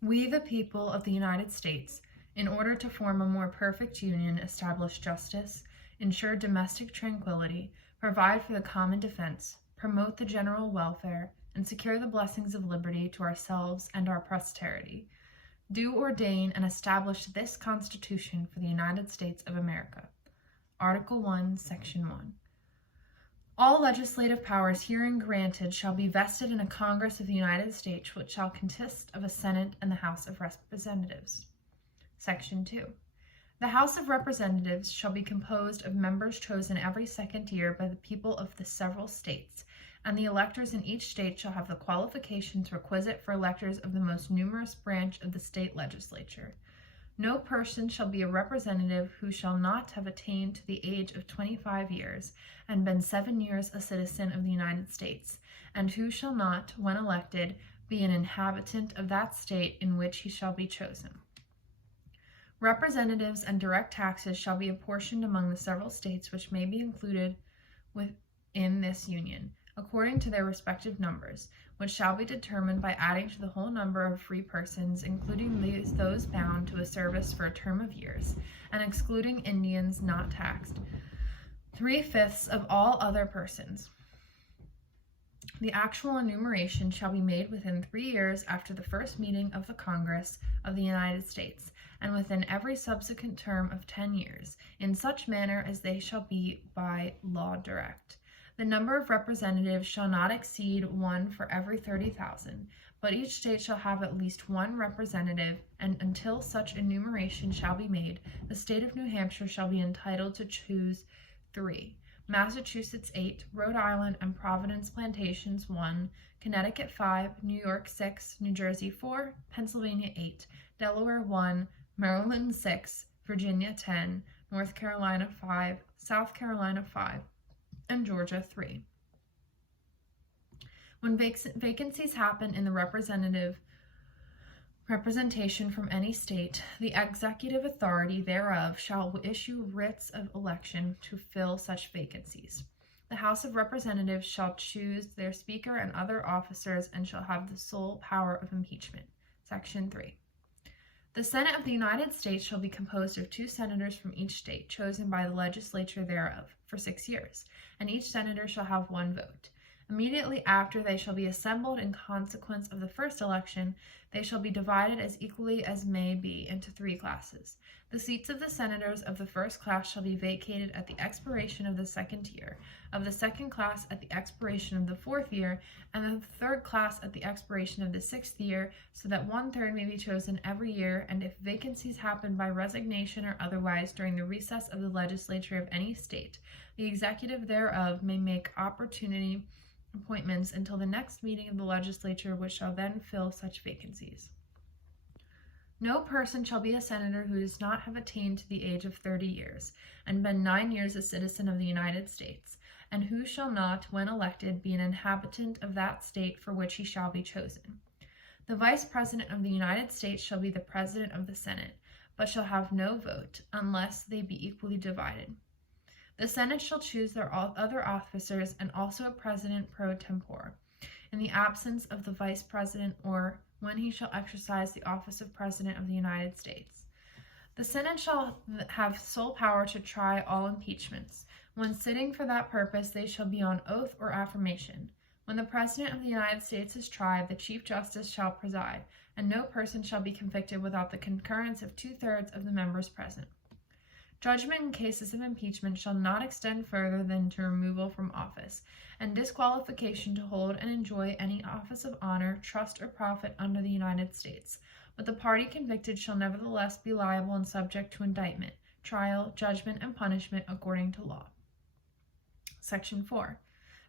We, the people of the United States, in order to form a more perfect union, establish justice, ensure domestic tranquility, provide for the common defense, promote the general welfare, and secure the blessings of liberty to ourselves and our posterity, do ordain and establish this Constitution for the United States of America. Article 1, Section 1. All legislative powers herein granted shall be vested in a Congress of the United States, which shall consist of a Senate and the House of Representatives. Section 2. The House of Representatives shall be composed of members chosen every second year by the people of the several states, and the electors in each state shall have the qualifications requisite for electors of the most numerous branch of the state legislature. No person shall be a representative who shall not have attained to the age of 25 years and been 7 years a citizen of the United States, and who shall not, when elected, be an inhabitant of that state in which he shall be chosen. Representatives and direct taxes shall be apportioned among the several states which may be included within this union, according to their respective numbers, which shall be determined by adding to the whole number of free persons, including those bound to a service for a term of years, and excluding Indians not taxed, 3/5 of all other persons. The actual enumeration shall be made within 3 years after the first meeting of the Congress of the United States, and within every subsequent term of 10 years, in such manner as they shall be by law direct. The number of representatives shall not exceed 1 for every 30,000, but each state shall have at least 1 representative, and until such enumeration shall be made, the state of New Hampshire shall be entitled to choose 3, Massachusetts 8, Rhode Island and Providence Plantations 1, Connecticut 5, New York 6, New Jersey 4, Pennsylvania 8, Delaware 1, Maryland 6, Virginia 10, North Carolina 5, South Carolina 5, and Georgia 3. When vacancies happen in the representation from any state, the executive authority thereof shall issue writs of election to fill such vacancies. The House of Representatives shall choose their speaker and other officers and shall have the sole power of impeachment. Section 3. The Senate of the United States shall be composed of 2 senators from each state, chosen by the legislature thereof, for 6 years, and each senator shall have 1 vote. Immediately after they shall be assembled in consequence of the first election, they shall be divided as equally as may be into 3 classes. The seats of the senators of the first class shall be vacated at the expiration of the second year, of the second class at the expiration of the 4th year, and of the third class at the expiration of the 6th year, so that 1/3 may be chosen every year, and if vacancies happen by resignation or otherwise during the recess of the legislature of any state, the executive thereof may make opportunity appointments until the next meeting of the legislature, which shall then fill such vacancies. No person shall be a senator who does not have attained to the age of 30 years, and been 9 years a citizen of the United States, and who shall not, when elected, be an inhabitant of that state for which he shall be chosen. The Vice President of the United States shall be the President of the Senate, but shall have no vote, unless they be equally divided. The Senate shall choose their other officers and also a president pro tempore, in the absence of the vice president or when he shall exercise the office of President of the United States. The Senate shall have sole power to try all impeachments. When sitting for that purpose, they shall be on oath or affirmation. When the President of the United States is tried, the Chief Justice shall preside, and no person shall be convicted without the concurrence of 2/3 of the members present. Judgment in cases of impeachment shall not extend further than to removal from office, and disqualification to hold and enjoy any office of honor, trust, or profit under the United States. But the party convicted shall nevertheless be liable and subject to indictment, trial, judgment, and punishment according to law. Section 4.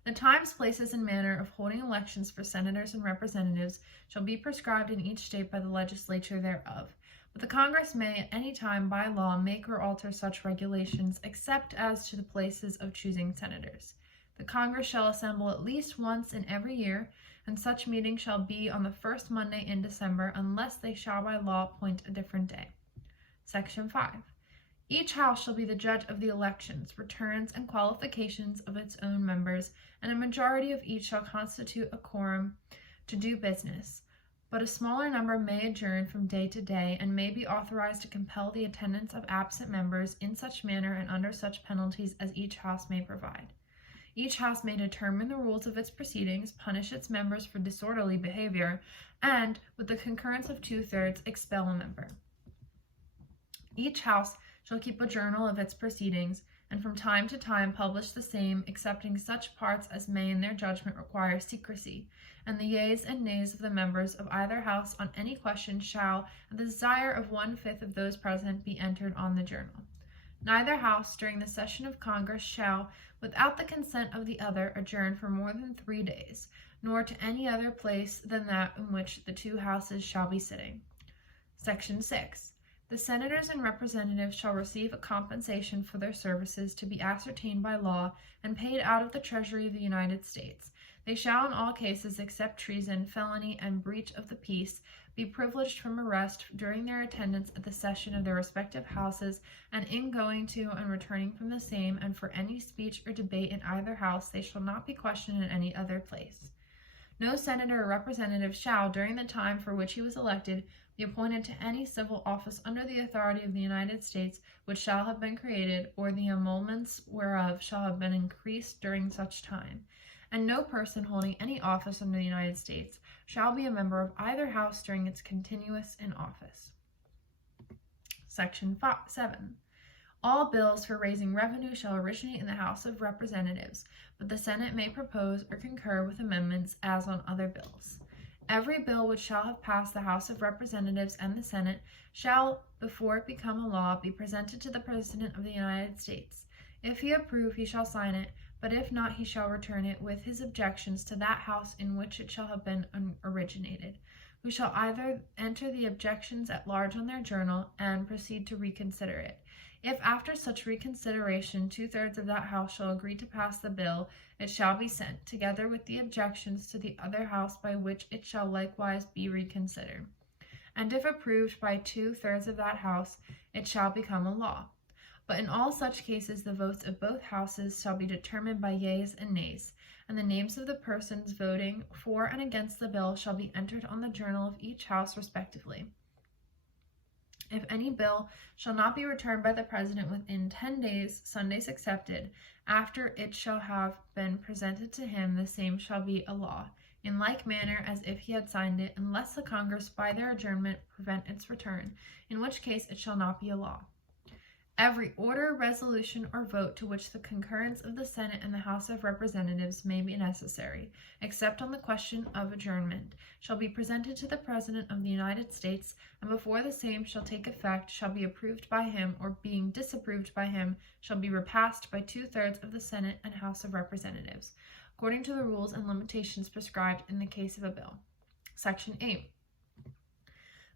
The times, places, and manner of holding elections for senators and representatives shall be prescribed in each state by the legislature thereof. But the Congress may at any time by law make or alter such regulations, except as to the places of choosing senators. The Congress shall assemble at least once in every year, and such meeting shall be on the first Monday in December, unless they shall by law appoint a different day. Section 5. Each house shall be the judge of the elections, returns, and qualifications of its own members, and a majority of each shall constitute a quorum to do business. but a smaller number may adjourn from day to day and may be authorized to compel the attendance of absent members in such manner and under such penalties as each house may provide. Each house may determine the rules of its proceedings, punish its members for disorderly behavior, and, with the concurrence of 2/3, expel a member. Each house shall keep a journal of its proceedings, and from time to time publish the same, excepting such parts as may in their judgment require secrecy, and the yeas and nays of the members of either house on any question shall, at the desire of 1/5 of those present, be entered on the journal. Neither house during the session of Congress shall, without the consent of the other, adjourn for more than 3 days, nor to any other place than that in which the two houses shall be sitting. Section 6. The senators and representatives shall receive a compensation for their services to be ascertained by law and paid out of the Treasury of the United States. They shall in all cases except treason, felony, and breach of the peace be privileged from arrest during their attendance at the session of their respective houses and in going to and returning from the same, and for any speech or debate in either house they shall not be questioned in any other place. No senator or representative shall, during the time for which he was elected, be appointed to any civil office under the authority of the United States which shall have been created, or the emoluments whereof shall have been increased during such time. And no person holding any office under the United States shall be a member of either house during its continuance in office. Section 7. All bills for raising revenue shall originate in the House of Representatives, but the Senate may propose or concur with amendments as on other bills. Every bill which shall have passed the House of Representatives and the Senate shall, before it become a law, be presented to the President of the United States. If he approve, he shall sign it, but if not, he shall return it with his objections to that House in which it shall have been originated, who shall either enter the objections at large on their journal and proceed to reconsider it. If after such reconsideration 2/3 of that House shall agree to pass the bill, it shall be sent, together with the objections, to the other House by which it shall likewise be reconsidered. And if approved by 2/3 of that House, it shall become a law. But in all such cases the votes of both houses shall be determined by yeas and nays, and the names of the persons voting for and against the bill shall be entered on the journal of each house respectively. If any bill shall not be returned by the President within 10 days, Sundays excepted, after it shall have been presented to him, the same shall be a law, in like manner as if he had signed it, unless the Congress by their adjournment prevent its return, in which case it shall not be a law. Every order, resolution, or vote to which the concurrence of the Senate and the House of Representatives may be necessary, except on the question of adjournment, shall be presented to the President of the United States, and before the same shall take effect, shall be approved by him, or being disapproved by him, shall be repassed by 2/3 of the Senate and House of Representatives, according to the rules and limitations prescribed in the case of a bill. Section 8.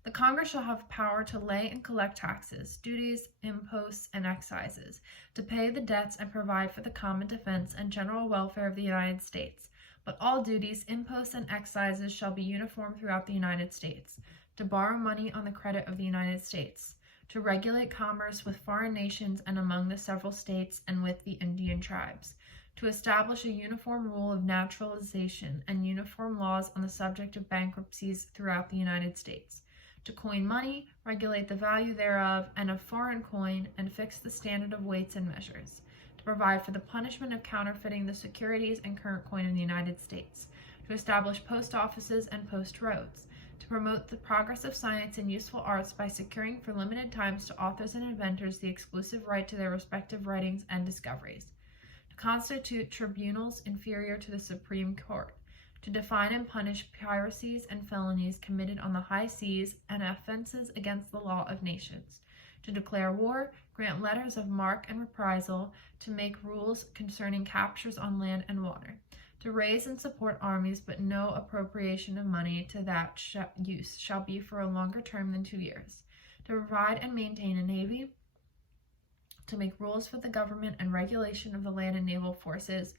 The Congress shall have power to lay and collect taxes, duties, imposts, and excises, to pay the debts and provide for the common defense and general welfare of the United States. But all duties, imposts, and excises shall be uniform throughout the United States, to borrow money on the credit of the United States, to regulate commerce with foreign nations and among the several states and with the Indian tribes, to establish a uniform rule of naturalization and uniform laws on the subject of bankruptcies throughout the United States, to coin money, regulate the value thereof, and of foreign coin, and fix the standard of weights and measures, to provide for the punishment of counterfeiting the securities and current coin in the United States, to establish post offices and post roads, to promote the progress of science and useful arts by securing for limited times to authors and inventors the exclusive right to their respective writings and discoveries, to constitute tribunals inferior to the Supreme Court, to define and punish piracies and felonies committed on the high seas and offenses against the law of nations, to declare war, grant letters of marque and reprisal, to make rules concerning captures on land and water, to raise and support armies, but no appropriation of money to that use shall be for a longer term than 2 years, to provide and maintain a navy, to make rules for the government and regulation of the land and naval forces,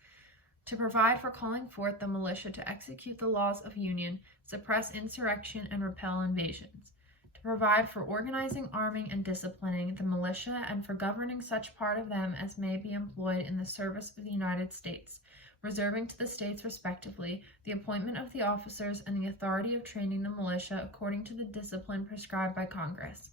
to provide for calling forth the militia to execute the laws of union, suppress insurrection, and repel invasions, to provide for organizing, arming, and disciplining the militia, and for governing such part of them as may be employed in the service of the United States, reserving to the states respectively the appointment of the officers and the authority of training the militia according to the discipline prescribed by Congress.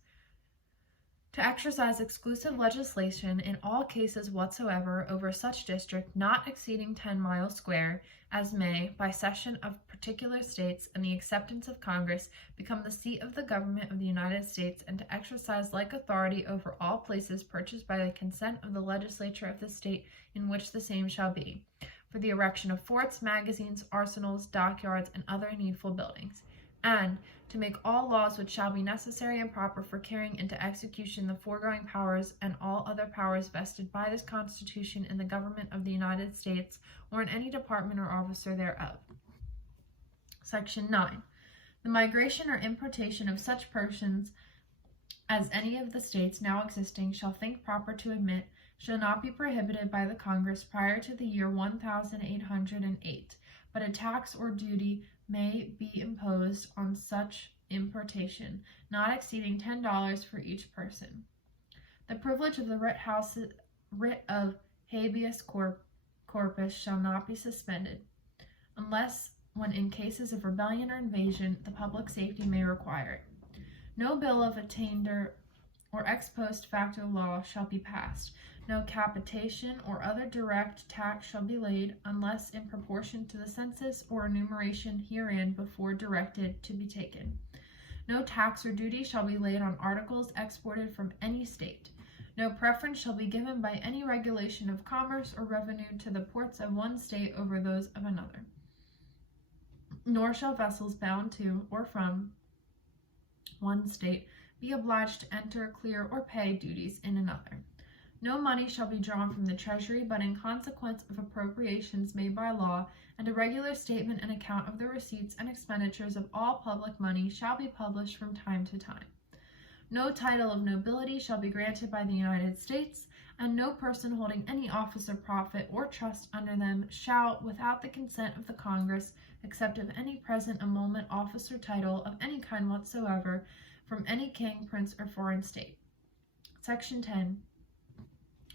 To exercise exclusive legislation in all cases whatsoever over such district not exceeding 10 miles square, as may, by cession of particular states and the acceptance of Congress, become the seat of the government of the United States, and to exercise like authority over all places purchased by the consent of the legislature of the state in which the same shall be, for the erection of forts, magazines, arsenals, dockyards, and other needful buildings, and to make all laws which shall be necessary and proper for carrying into execution the foregoing powers and all other powers vested by this Constitution in the government of the United States or in any department or officer thereof. Section 9. The migration or importation of such persons as any of the states now existing shall think proper to admit shall not be prohibited by the Congress prior to the year 1808, but a tax or duty may be imposed on such importation, not exceeding $10 for each person. The privilege of the writ of habeas corpus shall not be suspended, unless when in cases of rebellion or invasion the public safety may require it. No bill of attainder or ex post facto law shall be passed. No capitation or other direct tax shall be laid, unless in proportion to the census or enumeration herein before directed to be taken. No tax or duty shall be laid on articles exported from any state. No preference shall be given by any regulation of commerce or revenue to the ports of one state over those of another. Nor shall vessels bound to or from one state be obliged to enter, clear, or pay duties in another. No money shall be drawn from the Treasury but in consequence of appropriations made by law, and a regular statement and account of the receipts and expenditures of all public money shall be published from time to time. No title of nobility shall be granted by the United States, and no person holding any office of profit or trust under them shall, without the consent of the Congress, accept of any present, emolument, office, or title of any kind whatsoever from any king, prince, or foreign state. Section 10.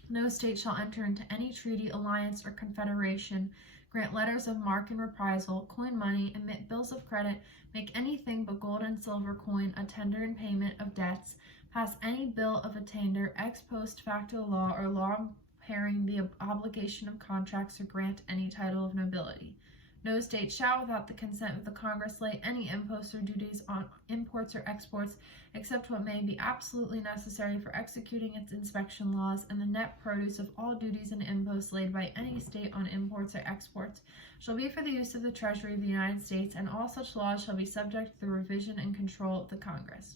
No state shall enter into any treaty, alliance, or confederation, grant letters of marque and reprisal, coin money, emit bills of credit, make anything but gold and silver coin a tender in payment of debts, pass any bill of attainder, ex post facto law, or law impairing the obligation of contracts, or grant any title of nobility. No state shall, without the consent of the Congress, lay any imposts or duties on imports or exports, except what may be absolutely necessary for executing its inspection laws, and the net produce of all duties and imposts laid by any state on imports or exports shall be for the use of the Treasury of the United States, and all such laws shall be subject to the revision and control of the Congress.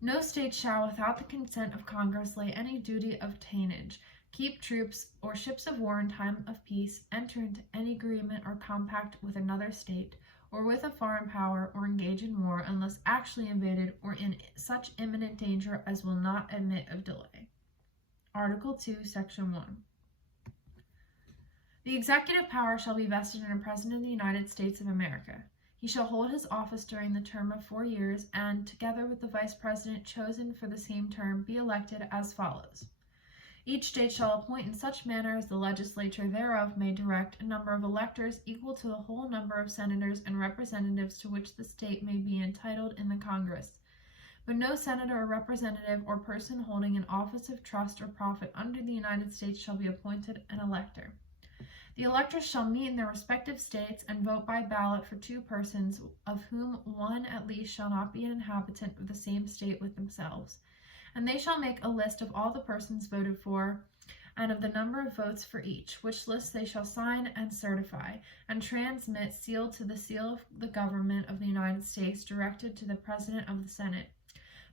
No state shall, without the consent of Congress, lay any duty of tonnage, keep troops or ships of war in time of peace, enter into any agreement or compact with another state, or with a foreign power, or engage in war, unless actually invaded or in such imminent danger as will not admit of delay. Article 2, Section 1. The executive power shall be vested in a President of the United States of America. He shall hold his office during the term of 4 years, and, together with the Vice President chosen for the same term, be elected as follows. Each state shall appoint in such manner as the legislature thereof may direct a number of electors equal to the whole number of senators and representatives to which the state may be entitled in the Congress. But no senator or representative or person holding an office of trust or profit under the United States shall be appointed an elector. The electors shall meet in their respective states and vote by ballot for 2 persons, of whom one at least shall not be an inhabitant of the same state with themselves. And they shall make a list of all the persons voted for, and of the number of votes for each, which list they shall sign and certify, and transmit sealed to the seal of the government of the United States, directed to the President of the Senate.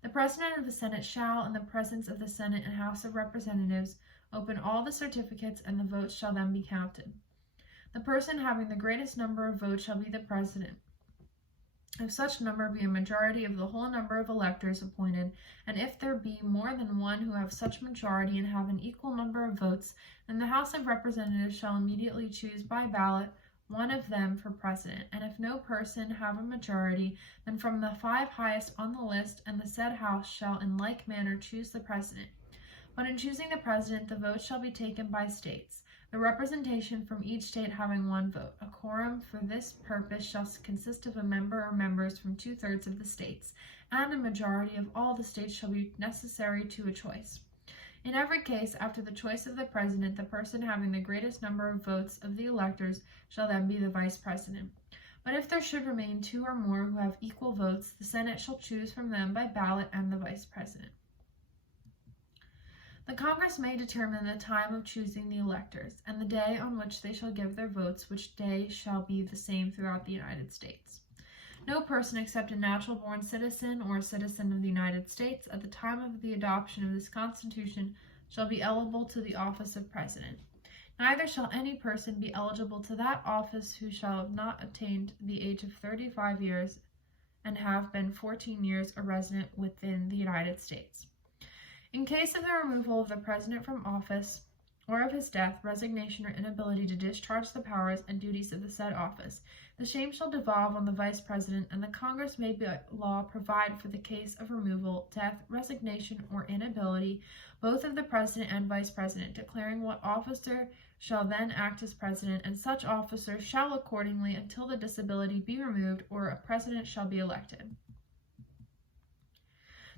The President of the Senate shall, in the presence of the Senate and House of Representatives, open all the certificates, and the votes shall then be counted. The person having the greatest number of votes shall be the President. If such number be a majority of the whole number of electors appointed, and if there be more than one who have such majority and have an equal number of votes, then the House of Representatives shall immediately choose by ballot one of them for president. And if no person have a majority, then from the 5 highest on the list, and the said House shall in like manner choose the president. But in choosing the president, the vote shall be taken by states. the representation from each state having 1 vote. A quorum for this purpose shall consist of a member or members from 2/3 of the states, and a majority of all the states shall be necessary to a choice. In every case, after the choice of the president, the person having the greatest number of votes of the electors shall then be the vice president. But if there should remain 2 or more who have equal votes, the Senate shall choose from them by ballot and the vice president. The Congress may determine the time of choosing the electors, and the day on which they shall give their votes, which day shall be the same throughout the United States. No person except a natural-born citizen or a citizen of the United States at the time of the adoption of this Constitution shall be eligible to the office of President. Neither shall any person be eligible to that office who shall have not attained the age of 35 years and have been 14 years a resident within the United States. In case of the removal of the President from office, or of his death, resignation, or inability to discharge the powers and duties of the said office, the same shall devolve on the Vice President, and the Congress may by law provide for the case of removal, death, resignation, or inability, both of the President and Vice President, declaring what officer shall then act as President, and such officer shall accordingly, until the disability be removed, or a President shall be elected.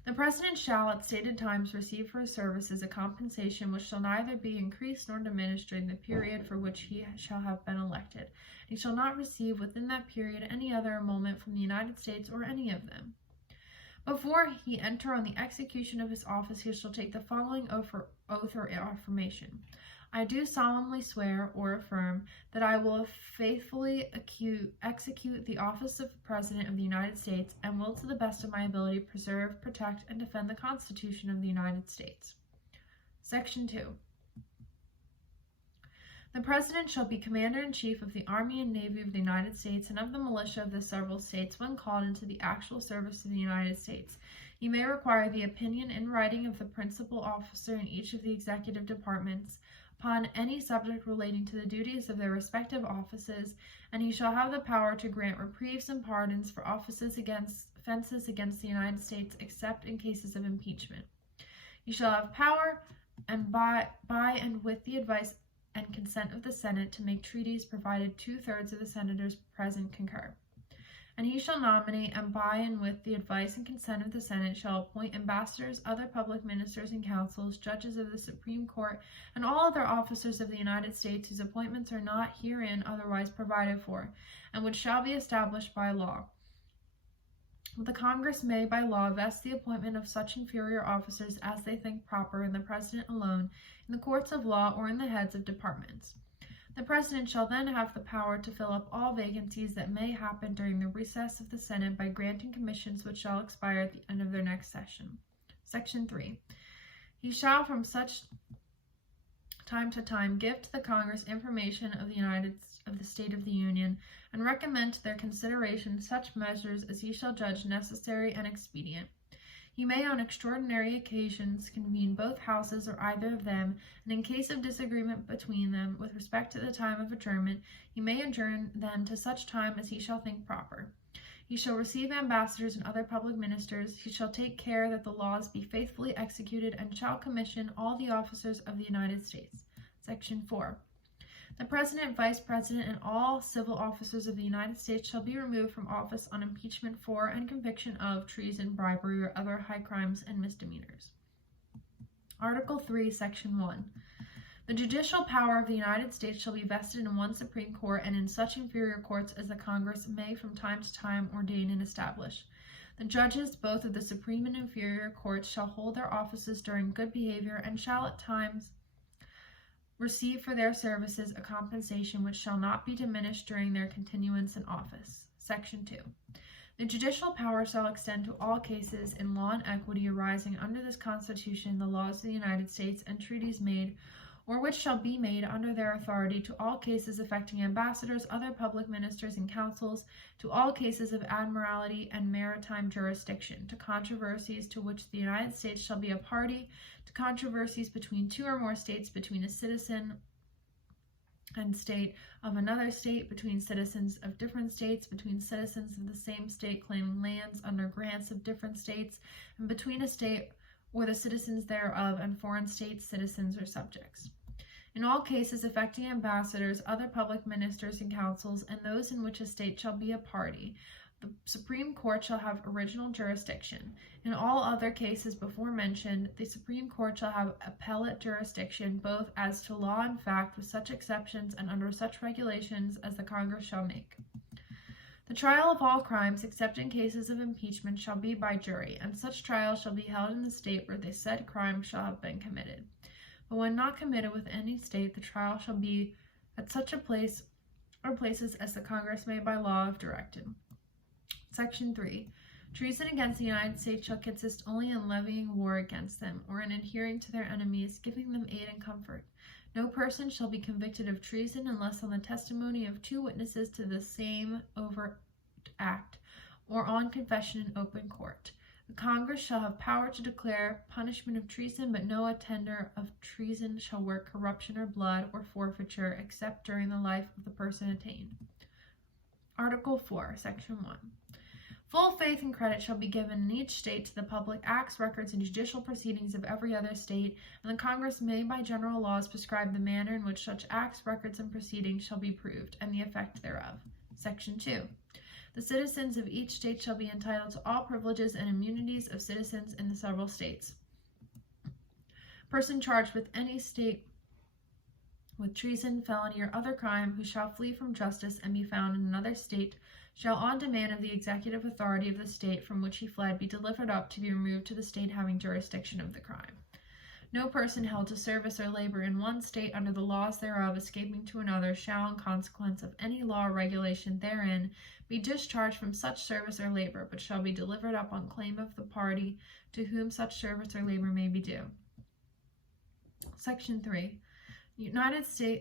The President shall at stated times receive for his services a compensation which shall neither be increased nor diminished during the period for which he shall have been elected. He shall not receive within that period any other emolument from the United States or any of them. Before he enter on the execution of his office, he shall take the following oath or affirmation. I do solemnly swear or affirm that I will faithfully execute the office of President of the United States and will to the best of my ability preserve, protect, and defend the Constitution of the United States. Section 2. The President shall be Commander-in-Chief of the Army and Navy of the United States and of the militia of the several states when called into the actual service of the United States. He may require the opinion in writing of the principal officer in each of the executive departments upon any subject relating to the duties of their respective offices, and he shall have the power to grant reprieves and pardons for offenses against the United States, except in cases of impeachment. He shall have power, and by and with the advice and consent of the Senate, to make treaties, provided 2/3 of the senators present concur. And he shall nominate, and by and with the advice and consent of the Senate shall appoint ambassadors, other public ministers and councils, judges of the Supreme Court, and all other officers of the United States whose appointments are not herein otherwise provided for, and which shall be established by law. The Congress may by law vest the appointment of such inferior officers as they think proper in the President alone, in the courts of law, or in the heads of departments. The President shall then have the power to fill up all vacancies that may happen during the recess of the Senate by granting commissions which shall expire at the end of their next session. Section 3. He shall from such time to time give to the Congress information of the State of the Union, and recommend to their consideration such measures as he shall judge necessary and expedient. He may on extraordinary occasions convene both houses or either of them, and in case of disagreement between them with respect to the time of adjournment, he may adjourn them to such time as he shall think proper. He shall receive ambassadors and other public ministers. He shall take care that the laws be faithfully executed, and shall commission all the officers of the United States. Section 4. The President, Vice President, and all civil officers of the United States shall be removed from office on impeachment for and conviction of treason, bribery, or other high crimes and misdemeanors. Article 3, Section 1. The judicial power of the United States shall be vested in one Supreme Court and in such inferior courts as the Congress may from time to time ordain and establish. The judges, both of the Supreme and inferior courts, shall hold their offices during good behavior, and shall at times receive for their services a compensation which shall not be diminished during their continuance in office. Section 2. The judicial power shall extend to all cases in law and equity arising under this Constitution, the laws of the United States, and treaties made, or which shall be made under their authority, to all cases affecting ambassadors, other public ministers and councils, to all cases of admiralty and maritime jurisdiction, to controversies to which the United States shall be a party, to controversies between 2 or more states, between a citizen and state of another state, between citizens of different states, between citizens of the same state claiming lands under grants of different states, and between a state or the citizens thereof and foreign states, citizens, or subjects. In all cases affecting ambassadors, other public ministers and councils, and those in which a state shall be a party, the Supreme Court shall have original jurisdiction. In all other cases before mentioned, the Supreme Court shall have appellate jurisdiction, both as to law and fact, with such exceptions and under such regulations as the Congress shall make. The trial of all crimes, except in cases of impeachment, shall be by jury, and such trial shall be held in the state where the said crime shall have been committed. But when not committed with any state, the trial shall be at such a place or places as the Congress may by law have directed. Section 3. Treason against the United States shall consist only in levying war against them, or in adhering to their enemies, giving them aid and comfort. No person shall be convicted of treason unless on the testimony of 2 witnesses to the same overt act, or on confession in open court. The Congress shall have power to declare punishment of treason, but no attender of treason shall work corruption or blood or forfeiture except during the life of the person attainted. Article 4, Section 1. Full faith and credit shall be given in each state to the public acts, records, and judicial proceedings of every other state, and the Congress may by general laws prescribe the manner in which such acts, records, and proceedings shall be proved, and the effect thereof. Section 2. The citizens of each state shall be entitled to all privileges and immunities of citizens in the several states. Person charged with any state with treason, felony, or other crime who shall flee from justice and be found in another state shall, on demand of the executive authority of the state from which he fled, be delivered up to be removed to the state having jurisdiction of the crime. No person held to service or labor in one state under the laws thereof, escaping to another, shall, in consequence of any law or regulation therein, be discharged from such service or labor, but shall be delivered up on claim of the party to whom such service or labor may be due. Section 3.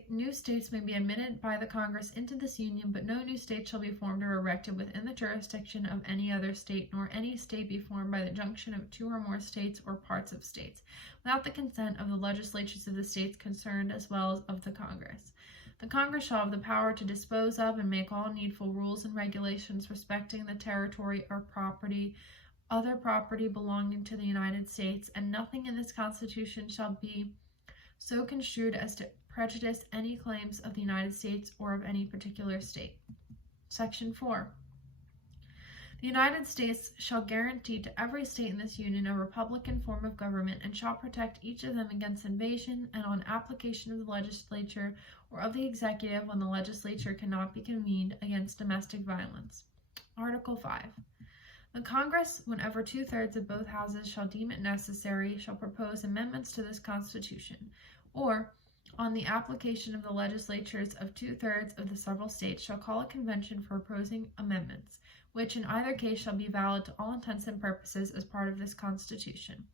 New states may be admitted by the Congress into this Union, but no new state shall be formed or erected within the jurisdiction of any other state, nor any state be formed by the junction of 2 or more states or parts of states, without the consent of the legislatures of the states concerned as well as of the Congress. The Congress shall have the power to dispose of and make all needful rules and regulations respecting the territory or other property belonging to the United States, and nothing in this Constitution shall be so construed as to prejudice any claims of the United States or of any particular state. Section 4. The United States shall guarantee to every state in this Union a republican form of government, and shall protect each of them against invasion and on application of the legislature or of the executive when the legislature cannot be convened against domestic violence. Article 5. The Congress, whenever 2/3 of both houses shall deem it necessary, shall propose amendments to this Constitution, or, on the application of the legislatures of 2/3 of the several states, shall call a convention for proposing amendments, which in either case shall be valid to all intents and purposes as part of this Constitution,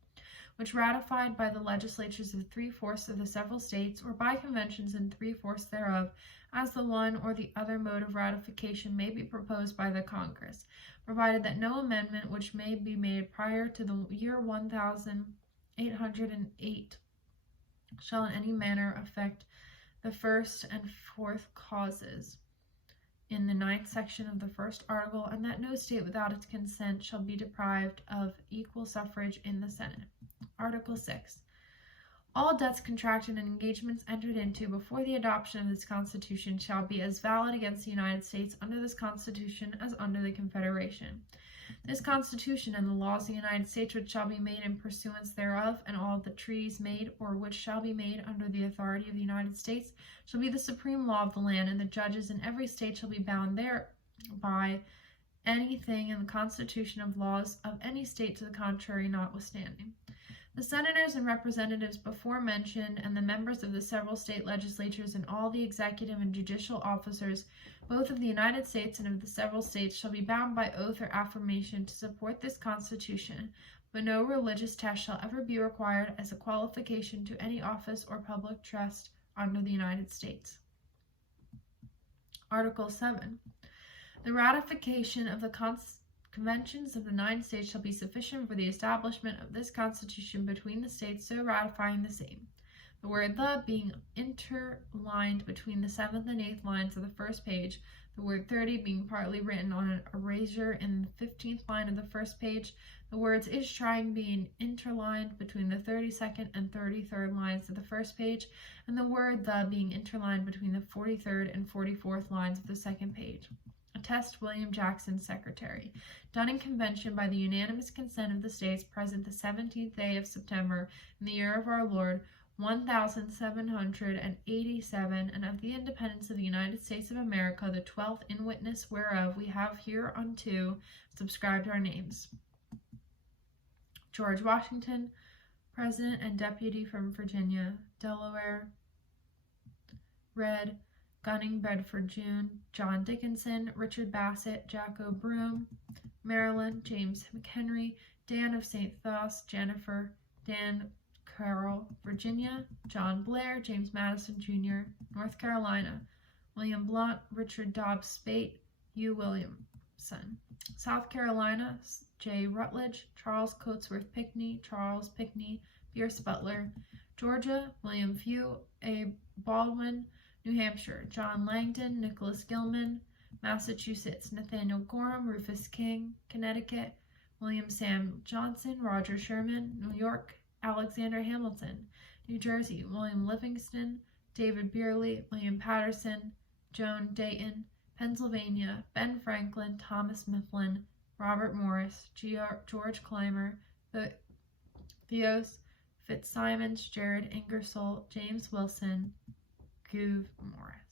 which ratified by the legislatures of 3/4 of the several states, or by conventions in 3/4 thereof, as the one or the other mode of ratification may be proposed by the Congress, provided that no amendment which may be made prior to the year 1808 shall in any manner affect the first and fourth clauses in the 9th section of the first article, and that no state without its consent shall be deprived of equal suffrage in the Senate. Article 6. All debts contracted and engagements entered into before the adoption of this Constitution shall be as valid against the United States under this Constitution as under the Confederation. This Constitution and the laws of the United States which shall be made in pursuance thereof, and all the treaties made or which shall be made under the authority of the United States, shall be the supreme law of the land, and the judges in every state shall be bound thereby, anything in the Constitution of laws of any state to the contrary notwithstanding. The senators and representatives before mentioned, and the members of the several state legislatures, and all the executive and judicial officers, both of the United States and of the several states, shall be bound by oath or affirmation to support this Constitution, but no religious test shall ever be required as a qualification to any office or public trust under the United States. Article 7. The ratification of the Conventions of the 9 states shall be sufficient for the establishment of this Constitution between the states so ratifying the same. The word "the" being interlined between the 7th and 8th lines of the first page, the word 30 being partly written on an erasure in the 15th line of the first page, the words is trying being interlined between the 32nd and 33rd lines of the first page, and the word the being interlined between the 43rd and 44th lines of the second page. Attest William Jackson, Secretary. Done in convention by the unanimous consent of the states present the 17th day of September in the year of our Lord, 1787, and of the independence of the United States of America, the 12th in witness whereof we have hereunto subscribed our names. George Washington, President and Deputy from Virginia, Delaware. Red, Gunning, Bedford, June. John Dickinson, Richard Bassett, Jacko Broom. Maryland, James McHenry, Dan of St. Thos, Jennifer, Dan Carroll. Virginia, John Blair, James Madison Jr. North Carolina, William Blount, Richard Dobbs Spate, Hugh Williamson. South Carolina, J. Rutledge, Charles Coatsworth Pinckney, Charles Pinckney, Pierce Butler. Georgia, William Few, A. Baldwin. New Hampshire, John Langdon, Nicholas Gilman. Massachusetts, Nathaniel Gorham, Rufus King. Connecticut, William Sam Johnson, Roger Sherman. New York, Alexander Hamilton. New Jersey, William Livingston, David Beerley, William Patterson, Joan Dayton. Pennsylvania, Ben Franklin, Thomas Mifflin, Robert Morris, George Clymer, Theos Fitzsimons, Jared Ingersoll, James Wilson, Gouverneur Morris.